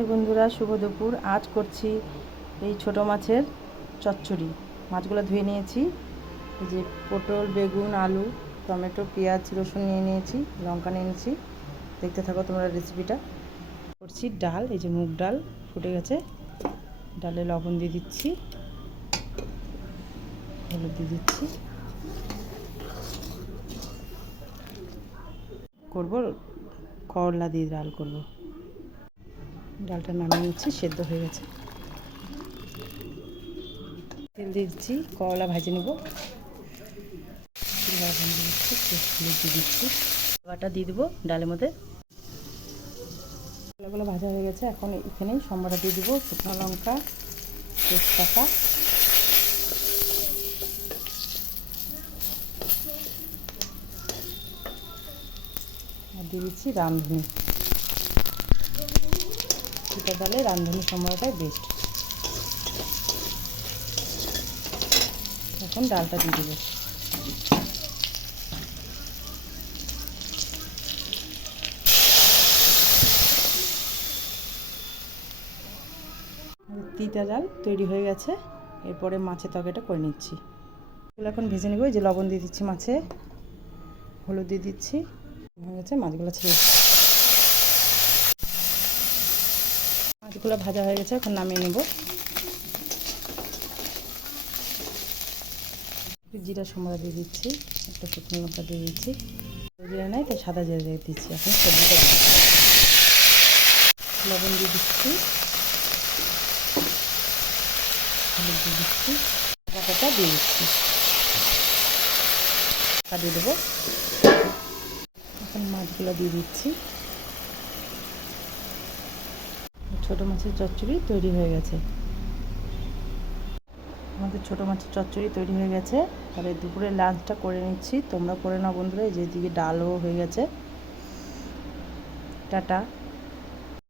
High বন্ধুরা, শুভ দুপুর। আজ করছি এই ছোট মাছের চচ্চড়ি। মাছগুলো ধুয়ে নিয়েছি। এই যে পটল, বেগুন, আলু, টমেটো, পেঁয়াজ, রসুন নিয়ে নিয়েছি, লঙ্কা নিয়ে নিয়েছি। দেখতে থাকো তোমরা রেসিপিটা। করছি ডাল, এই যে মুগ ডাল ফুটে গেছে। ডালে লবণ দিয়ে দিচ্ছি, হলুদ দিয়ে দিচ্ছি। করব করলা দিয়ে ডাল করব। ডালটা নামিয়ে নিচ্ছি, সেদ্ধ হয়ে গেছে। তেল দিয়ে দিচ্ছি, করলা ভাজে নেব। লবণ দিয়ে দিচ্ছি, হলুদ দিয়ে দিচ্ছি, বাটা দিয়ে দেবো ডালের মধ্যে। কলাগুলো ভাজা হয়ে গেছে। এখন এখানেই সম্বারটা দিয়ে দেবো, শুকনো লঙ্কা, তেজপাতা, আর দিয়ে দিচ্ছি রাঁধুনি। এটা ডালে রাঁধুনি সম্বারটাই বেস্ট। এখন ডালটা দিয়ে দেবো। তিতা ডাল তৈরি হয়ে গেছে। এরপরে মাছের তরকারিটা করে নিচ্ছি। এগুলো এখন ভেজে নেব। এই যে লবণ দিয়ে দিচ্ছি মাছে, হলুদ দিয়ে দিচ্ছি। হয়ে গেছে, মাছগুলো ছেড়ে মাছগুলো ভাজা হয়ে গেছে, এখন নামিয়ে নেব। জিরা সম্বারা দিয়ে দিচ্ছি, একটা শুকনো লঙ্কা দিয়ে দিচ্ছি। জিরা নাই তাই সাদা জিরা দিয়ে দিচ্ছি। এখন সবজিটা লবণ দিয়ে দিচ্ছি, হলুদ দিয়ে দিচ্ছি, বাটাটা দিয়ে দিচ্ছি, দিয়ে দেবো। এখন মাছগুলো দিয়ে দিচ্ছি। ছোটো মাছের চচ্চড়ি তৈরি হয়ে গেছে। আমাদের ছোটো মাছের চচ্চড়ি তৈরি হয়ে গেছে। তাহলে দুপুরের লাঞ্চটা করে নিচ্ছি। তোমরা করে নাও বন্ধুরা। যেদিকে ডালও হয়ে গেছে। টাটা।